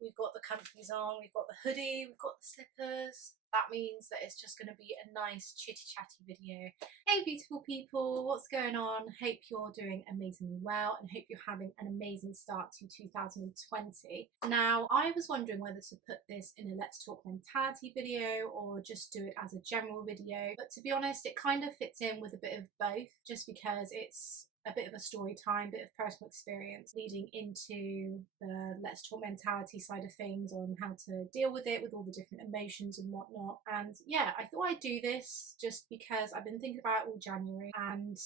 we've got the comfies on, we've got the hoodie, we've got the slippers. That means that it's just going to be a nice chitty chatty video. Hey beautiful people, what's going on? Hope you're doing amazingly well and hope you're having an amazing start to 2020. Now, I was wondering whether to put this in a Let's Talk Mentality video or just do it as a general video, but to be honest, it kind of fits in with a bit of both, just because it's a bit of a story time, bit of personal experience leading into the Let's Talk Mentality side of things on how to deal with it, with all the different emotions and whatnot. And yeah, I thought I'd do this just because I've been thinking about it all January, and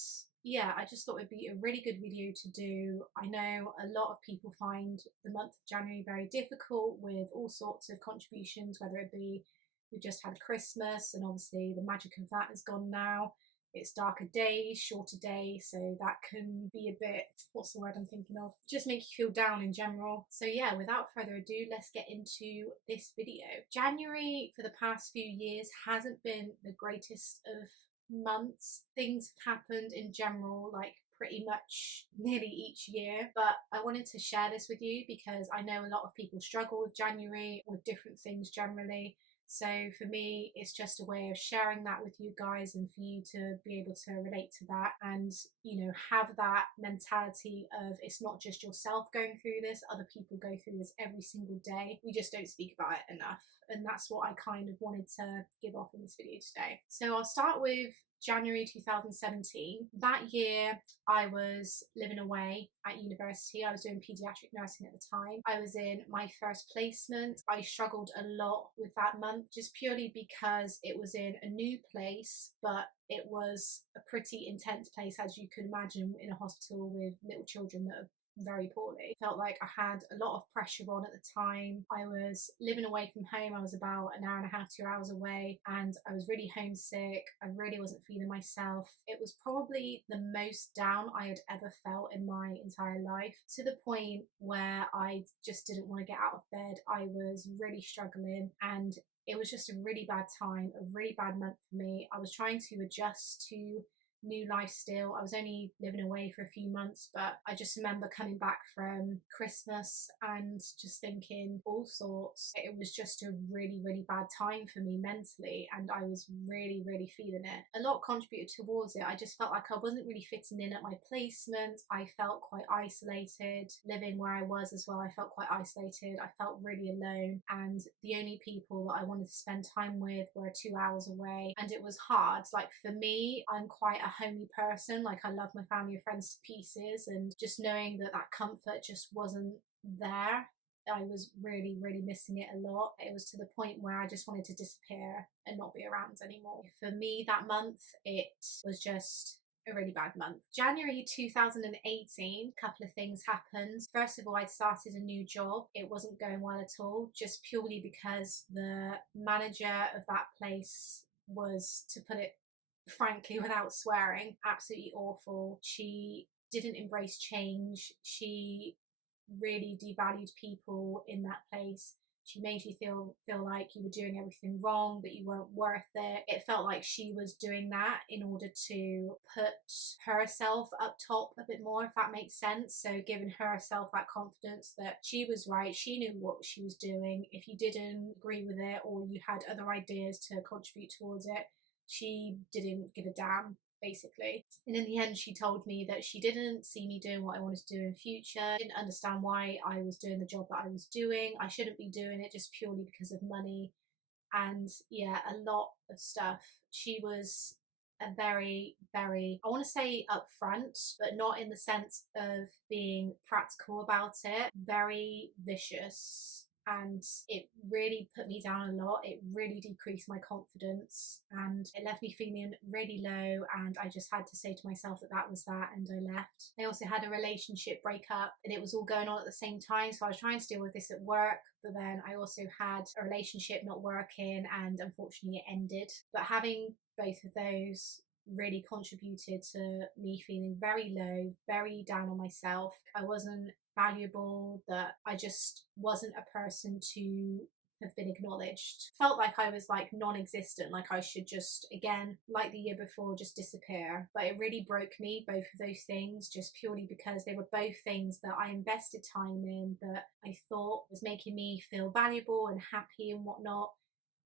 yeah, I just thought it'd be a really good video to do. I know a lot of people find the month of January very difficult with all sorts of contributions, whether it be we've just had Christmas and obviously the magic of that is gone now. It's darker days, shorter days, so that can be a bit, what's the word I'm thinking of? Just make you feel down in general. So yeah, without further ado, let's get into this video. January for the past few years hasn't been the greatest of months. Things have happened in general, like pretty much nearly each year, but I wanted to share this with you because I know a lot of people struggle with January, with different things generally. So for me, it's just a way of sharing that with you guys and for you to be able to relate to that and, you know, have that mentality of it's not just yourself going through this, other people go through this every single day. We just don't speak about it enough. And that's what I kind of wanted to give off in this video today. So I'll start with January 2017. That year I was living away at university. I was doing paediatric nursing at the time. I was in my first placement. I struggled a lot with that month just purely because it was in a new place, but it was a pretty intense place, as you can imagine, in a hospital with little children that are very poorly. Felt like I had a lot of pressure on at the time. I was living away from home. I was about an hour and a half, 2 hours away, and I was really homesick. I really wasn't feeling myself. It was probably the most down I had ever felt in my entire life, to the point where I just didn't want to get out of bed. I was really struggling, and it was just a really bad time, a really bad month for me. I was trying to adjust to new life still. I was only living away for a few months, but I just remember coming back from Christmas and just thinking all sorts. It was just a really, really bad time for me mentally, and I was really, really feeling it. A lot contributed towards it. I just felt like I wasn't really fitting in at my placement. I felt quite isolated. Living where I was as well, I felt quite isolated. I felt really alone, and the only people that I wanted to spend time with were 2 hours away, and it was hard. Like for me, I'm quite a homely person. Like I love my family and friends to pieces, and just knowing that that comfort just wasn't there, I was really, really missing it a lot. It was to the point where I just wanted to disappear and not be around anymore. For me, that month, it was just a really bad month. January 2018, a couple of things happened. First of all, I'd started a new job. It wasn't going well at all, just purely because the manager of that place was, to put it frankly without swearing, absolutely awful. She didn't embrace change. She really devalued people in that place. She made you feel like you were doing everything wrong, that you weren't worth it. It felt like she was doing that in order to put herself up top a bit more, if that makes sense. So giving herself that confidence that she was right, she knew what she was doing. If you didn't agree with it or you had other ideas to contribute towards it, she didn't give a damn, basically. And in the end, she told me that she didn't see me doing what I wanted to do in future, didn't understand why I was doing the job that I was doing. I shouldn't be doing it just purely because of money. And yeah, a lot of stuff. She was a very, very, I want to say upfront, but not in the sense of being practical about it. Very vicious. And it really put me down a lot. It really decreased my confidence and it left me feeling really low, and I just had to say to myself that that was that, and I left. I also had a relationship breakup and it was all going on at the same time, so I was trying to deal with this at work, but then I also had a relationship not working and unfortunately it ended. But having both of those really contributed to me feeling very low, very down on myself. I wasn't valuable, that I just wasn't a person to have been acknowledged. Felt like I was like non-existent, like I should just, again, like the year before, just disappear. But it really broke me, both of those things, just purely because they were both things that I invested time in, that I thought was making me feel valuable and happy and whatnot.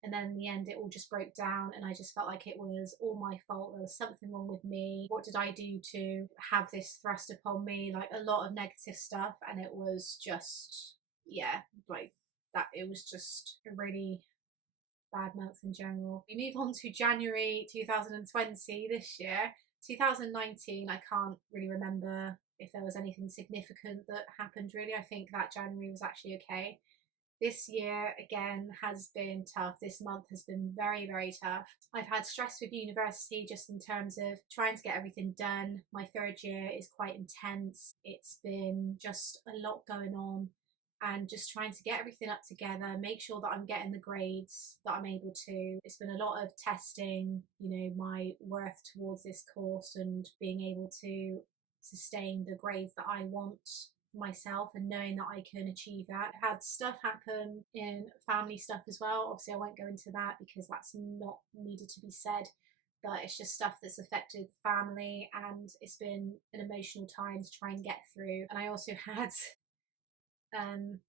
And then in the end, it all just broke down, and I just felt like it was all my fault. There was something wrong with me. What did I do to have this thrust upon me? Like a lot of negative stuff, and it was just, yeah, like that. It was just a really bad month in general. We move on to January 2020 this year. 2019, I can't really remember if there was anything significant that happened really. I think that January was actually okay. This year, again, has been tough. This month has been very, very tough. I've had stress with university just in terms of trying to get everything done. My third year is quite intense. It's been just a lot going on, and just trying to get everything up together, make sure that I'm getting the grades that I'm able to. It's been a lot of testing, you know, my worth towards this course and being able to sustain the grades that I want myself, and knowing that I can achieve that. I had stuff happen in family stuff as well. Obviously I won't go into that because that's not needed to be said, but it's just stuff that's affected family, and it's been an emotional time to try and get through. And I also had and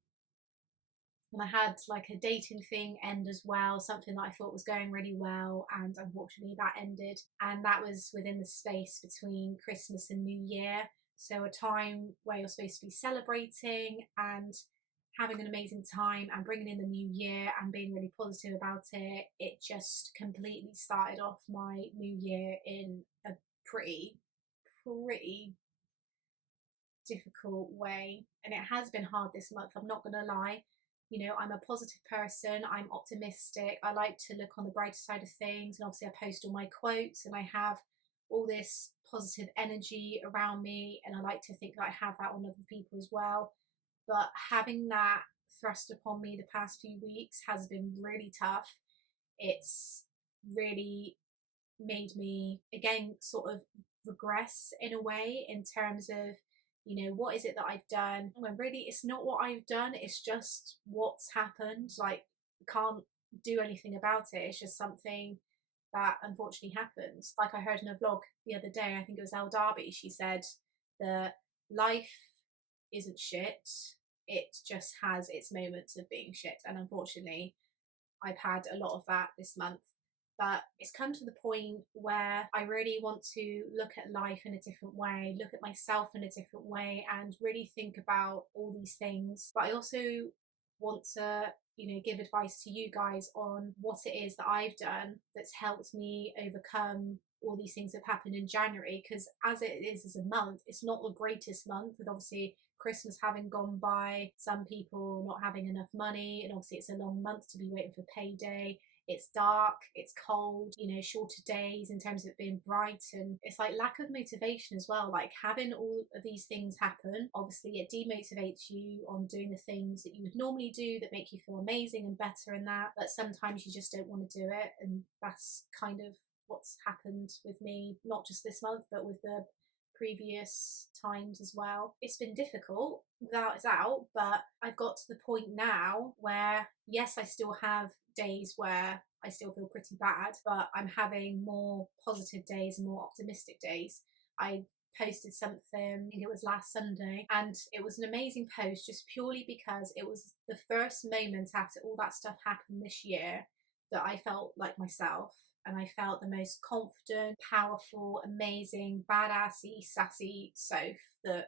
I had like a dating thing end as well, something that I thought was going really well, and unfortunately that ended. And that was within the space between Christmas and New Year. So a time where you're supposed to be celebrating and having an amazing time and bringing in the new year and being really positive about it. It just completely started off my new year in a pretty difficult way, and it has been hard this month, I'm not gonna lie. You know, I'm a positive person, I'm optimistic, I like to look on the brighter side of things, and obviously I post all my quotes and I have all this positive energy around me, and I like to think that I have that on other people as well. But having that thrust upon me the past few weeks has been really tough. It's really made me, again, sort of regress in a way, in terms of, you know, what is it that I've done? When really it's not what I've done, it's just what's happened. Like, can't do anything about it. It's just something that unfortunately happens. Like I heard in a vlog the other day, I think it was Elle Darby, she said that life isn't shit, it just has its moments of being shit. And unfortunately, I've had a lot of that this month. But it's come to the point where I really want to look at life in a different way, look at myself in a different way, and really think about all these things. But I also want to, you know, give advice to you guys on what it is that I've done that's helped me overcome all these things that have happened in January. Because as it is as a month, it's not the greatest month, with obviously Christmas having gone by, some people not having enough money, and obviously it's a long month to be waiting for payday. It's dark, it's cold, you know, shorter days in terms of it being bright, and it's like lack of motivation as well. Like having all of these things happen, obviously it demotivates you on doing the things that you would normally do that make you feel amazing and better in that, but sometimes you just don't want to do it. And that's kind of what's happened with me, not just this month, but with the previous times as well. It's been difficult, without a doubt, but I've got to the point now where, yes, I still have days where I still feel pretty bad, but I'm having more positive days and more optimistic days. I posted something, I think it was last Sunday, and it was an amazing post just purely because it was the first moment after all that stuff happened this year that I felt like myself. And I felt the most confident, powerful, amazing, badassy, sassy Soph that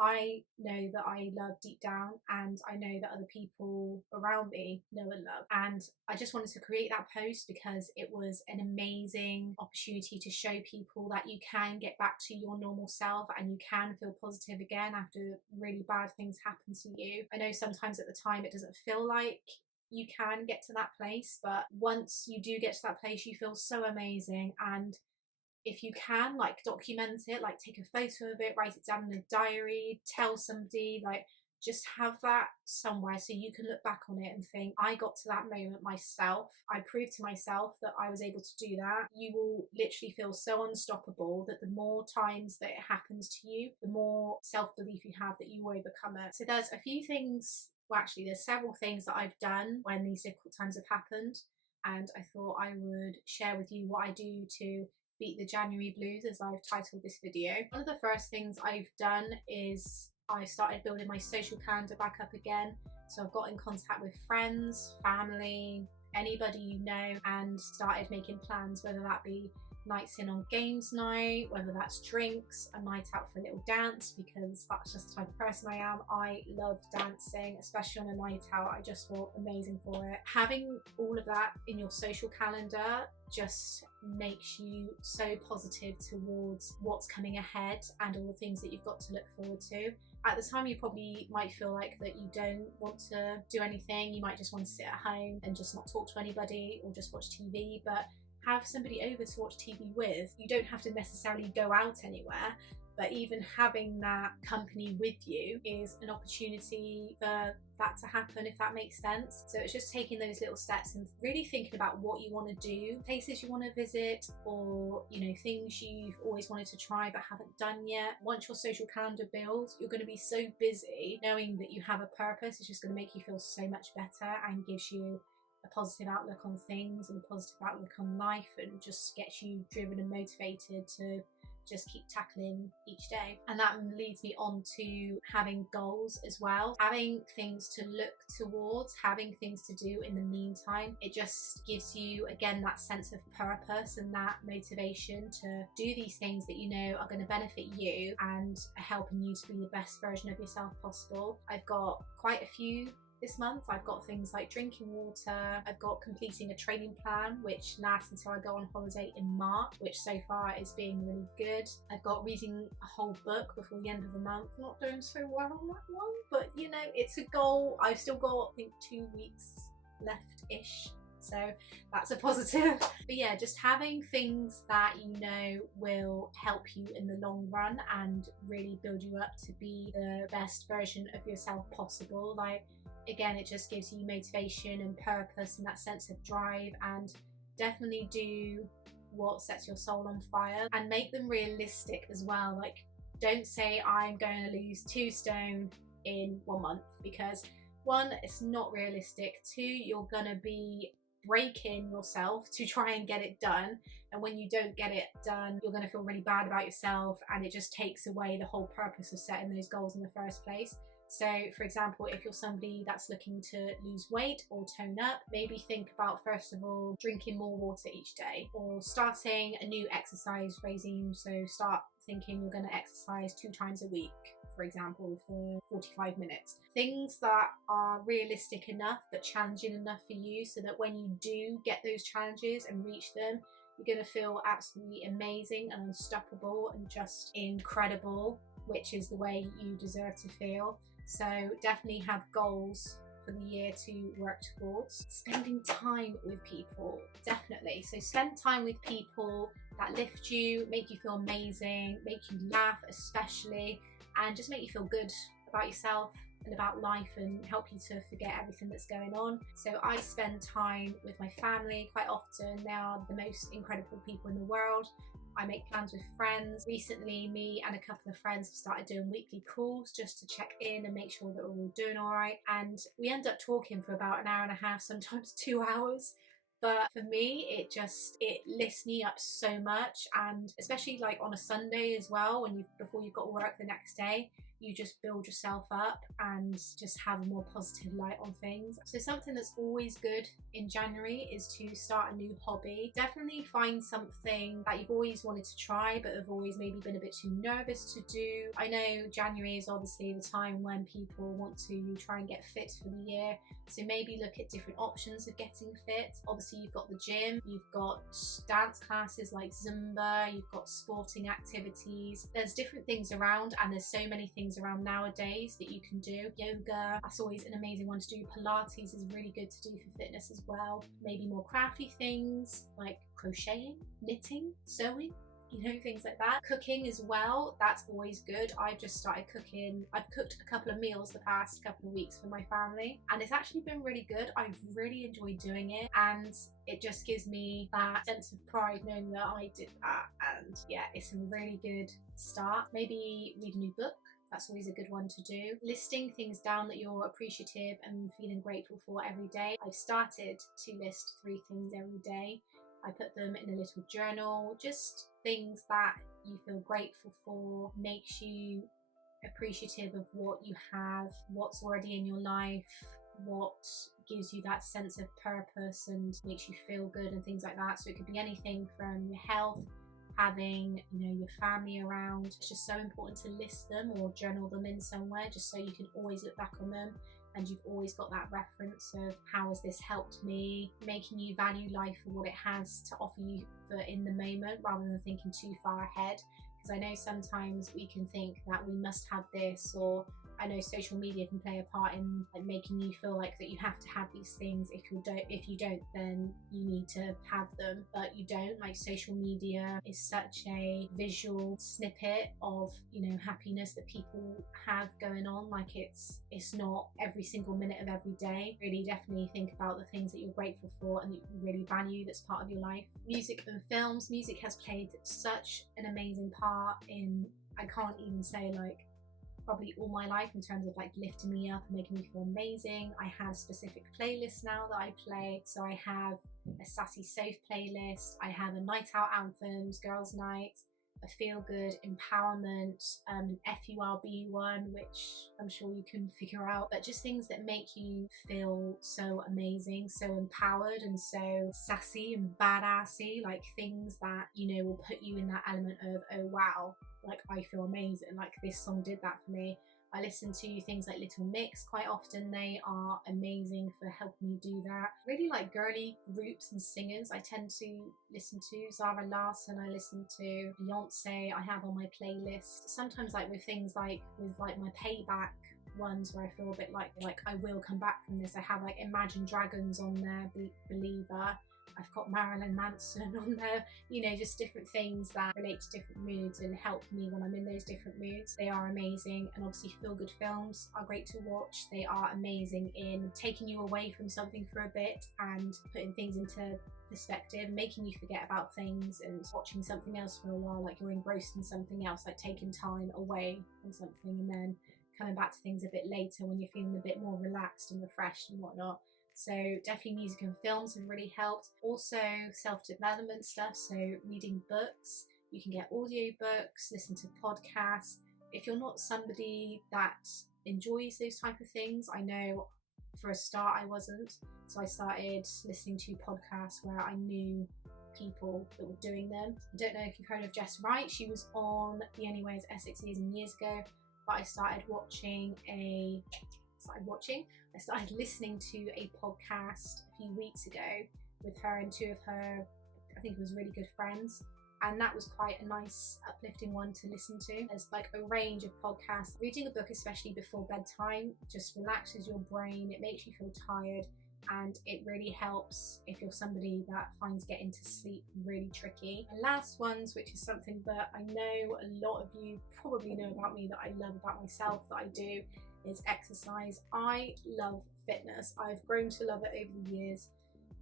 I know that I love deep down, and I know that other people around me know and love. And I just wanted to create that post because it was an amazing opportunity to show people that you can get back to your normal self and you can feel positive again after really bad things happen to you. I know sometimes at the time it doesn't feel like you can get to that place, but once you do get to that place, you feel so amazing. And if you can, like, document it, like take a photo of it, write it down in a diary, tell somebody, like just have that somewhere so you can look back on it and think, I got to that moment myself, I proved to myself that I was able to do that. You will literally feel so unstoppable that the more times that it happens to you, the more self-belief you have that you will overcome it. So there's a few things well, actually there's several things that I've done when these difficult times have happened, and I thought I would share with you what I do to beat the January blues, as I've titled this video. One of the first things I've done is I started building my social calendar back up again. So I've got in contact with friends, family, anybody you know, and started making plans, whether that be nights in on games night, whether that's drinks, a night out for a little dance, because that's just the type of person I am. I love dancing, especially on a night out. I just feel amazing for it. Having all of that in your social calendar just makes you so positive towards what's coming ahead and all the things that you've got to look forward to. At the time, you probably might feel like that you don't want to do anything. You might just want to sit at home and just not talk to anybody or just watch TV, but have somebody over to watch TV with. You don't have to necessarily go out anywhere, but even having that company with you is an opportunity for that to happen, if that makes sense. So it's just taking those little steps and really thinking about what you want to do, places you want to visit, or things you've always wanted to try but haven't done yet. Once your social calendar builds, you're going to be so busy knowing that you have a purpose. It's just going to make you feel so much better and gives you a positive outlook on things and a positive outlook on life, and just gets you driven and motivated to just keep tackling each day. And that leads me on to having goals as well, having things to look towards, having things to do in the meantime. It just gives you, again, that sense of purpose and that motivation to do these things that you know are going to benefit you and are helping you to be the best version of yourself possible. I've got quite a few this month. I've got things like drinking water, I've got completing a training plan which lasts until I go on holiday in March, which so far is being really good. I've got reading a whole book before the end of the month. Not doing so well on that one, but it's a goal. I've still got, I think, 2 weeks left-ish, so that's a positive. But yeah, just having things that will help you in the long run and really build you up to be the best version of yourself possible. Like, again, it just gives you motivation and purpose and that sense of drive, and definitely do what sets your soul on fire, and make them realistic as well. Like, don't say I'm going to lose 2 stone in 1 month, because 1, it's not realistic. 2, you're gonna be breaking yourself to try and get it done, and when you don't get it done, you're gonna feel really bad about yourself, and it just takes away the whole purpose of setting those goals in the first place. So for example, if you're somebody that's looking to lose weight or tone up, maybe think about, first of all, drinking more water each day, or starting a new exercise regime. So start thinking you're going to exercise 2 times a week, for example, for 45 minutes. Things that are realistic enough but challenging enough for you, so that when you do get those challenges and reach them, you're going to feel absolutely amazing and unstoppable and just incredible, which is the way you deserve to feel. So definitely have goals for the year to work towards. Spending time with people, definitely. So spend time with people that lift you, make you feel amazing, make you laugh especially, and just make you feel good about yourself and about life, and help you to forget everything that's going on. So I spend time with my family quite often. They are the most incredible people in the world. I make plans with friends. Recently, me and a couple of friends have started doing weekly calls just to check in and make sure that we're all doing all right. And we end up talking for about 1.5 hours, sometimes 2 hours. But for me, it lifts me up so much, and especially like on a Sunday as well, before you've got to work the next day, you just build yourself up and just have a more positive light on things. So something that's always good in January is to start a new hobby. Definitely find something that you've always wanted to try but have always maybe been a bit too nervous to do. I know January is obviously the time when people want to try and get fit for the year, so maybe look at different options of getting fit. Obviously you've got the gym, you've got dance classes like Zumba, you've got sporting activities. There's different things around, and there's so many things around nowadays that you can do. Yoga, that's always an amazing one to do. Pilates is really good to do for fitness as well. Maybe more crafty things like crocheting, knitting, sewing, things like that. Cooking as well, that's always good. I've just started cooking. I've cooked a couple of meals the past couple of weeks for my family, and it's actually been really good. I've really enjoyed doing it, and it just gives me that sense of pride knowing that I did that. And yeah, it's a really good start. Maybe read a new book That's always a good one to do. Listing things down that you're appreciative and feeling grateful for every day. I've started to list 3 things every day. I put them in a little journal, just things that you feel grateful for, makes you appreciative of what you have, what's already in your life, what gives you that sense of purpose and makes you feel good and things like that. So it could be anything from your health, having, your family around. It's just so important to list them or journal them in somewhere, just so you can always look back on them and you've always got that reference of how has this helped me, making you value life for what it has to offer you for in the moment rather than thinking too far ahead. Because I know sometimes we can think that we must have this, or I know social media can play a part in making you feel like that you have to have these things. If you don't, then you need to have them, but you don't. Like, social media is such a visual snippet of happiness that people have going on. Like, it's not every single minute of every day. Really, definitely think about the things that you're grateful for and that you really value that's part of your life. Music and films. Music has played such an amazing part in, I can't even say probably all my life, in terms of lifting me up and making me feel amazing. I have specific playlists now that I play. So I have a sassy safe playlist, I have a night out anthems, girls night, a feel good empowerment, FURB one, which I'm sure you can figure out, but just things that make you feel so amazing, so empowered and so sassy and badassy, like things that will put you in that element of, oh wow, I feel amazing, this song did that for me. I listen to things like Little Mix quite often. They are amazing for helping me do that. Really like girly groups and singers. I tend to listen to Zara Larsson, I listen to Beyonce, I have on my playlist. Sometimes with things with my payback ones where I feel a bit like I will come back from this. I have Imagine Dragons on there, Believer. I've got Marilyn Manson on there, just different things that relate to different moods and help me when I'm in those different moods. They are amazing. And obviously feel-good films are great to watch. They are amazing in taking you away from something for a bit and putting things into perspective, making you forget about things, and watching something else for a while, like you're engrossed in something else, like taking time away from something and then coming back to things a bit later when you're feeling a bit more relaxed and refreshed and whatnot. So definitely music and films have really helped. Also self-development stuff, so reading books. You can get audio books, listen to podcasts. If you're not somebody that enjoys those type of things, I know for a start I wasn't, so I started listening to podcasts where I knew people that were doing them. I don't know if you've heard of Jess Wright. She was on The Only Way is Essex years and years ago, but I started listening to a podcast a few weeks ago with her and 2 of her, I think it was really good friends, and that was quite a nice uplifting one to listen to. There's a range of podcasts. Reading a book, especially before bedtime, just relaxes your brain, it makes you feel tired, and it really helps if you're somebody that finds getting to sleep really tricky. And last ones, which is something that I know a lot of you probably know about me, that I love about myself, that I do, is exercise. I love fitness. I've grown to love it over the years.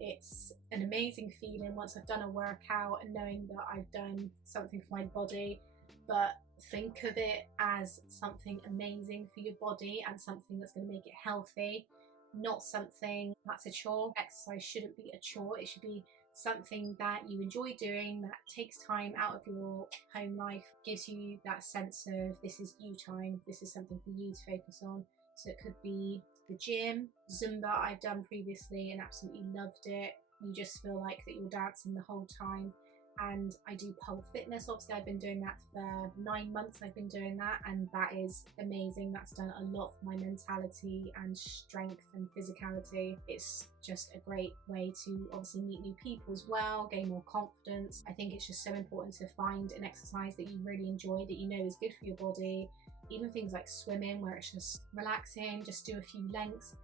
It's an amazing feeling once I've done a workout and knowing that I've done something for my body, but think of it as something amazing for your body and something that's going to make it healthy, not something that's a chore. Exercise shouldn't be a chore. It should be something that you enjoy doing, that takes time out of your home life, gives you that sense of this is you time, this is something for you to focus on. So it could be the gym, Zumba I've done previously and absolutely loved it. You just feel like that you're dancing the whole time. And I do pole fitness. Obviously I've been doing that for 9 months. I've been doing that, and that is amazing. That's done a lot for my mentality and strength and physicality. It's just a great way to obviously meet new people as well, gain more confidence. I think it's just so important to find an exercise that you really enjoy, that you know is good for your body. Even things like swimming, where it's just relaxing, just do a few lengths.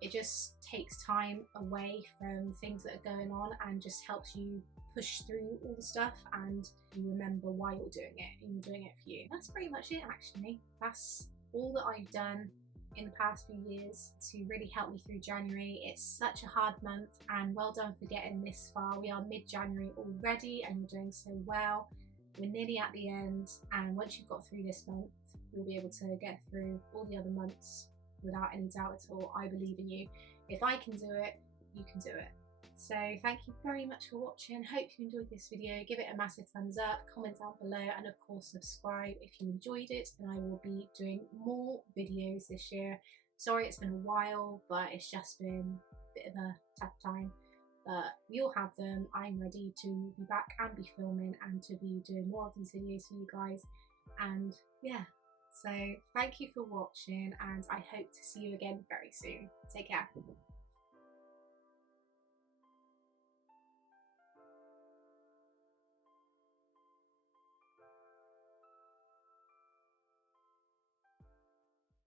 It just takes time away from things that are going on and just helps you push through all the stuff, and you remember why you're doing it and you're doing it for you. That's pretty much it, actually. That's all that I've done in the past few years to really help me through January. It's such a hard month, and well done for getting this far. We are mid-January already and you're doing so well. We're nearly at the end, and once you've got through this month, you'll be able to get through all the other months without any doubt at all. I believe in you. If I can do it, you can do it. So thank you very much for watching. Hope you enjoyed this video. Give it a massive thumbs up, comment down below, and of course subscribe if you enjoyed it. And I will be doing more videos this year. Sorry it's been a while, but it's just been a bit of a tough time. But you'll have them. I'm ready to be back and be filming and to be doing more of these videos for you guys. And yeah, so thank you for watching, and I hope to see you again very soon. Take care.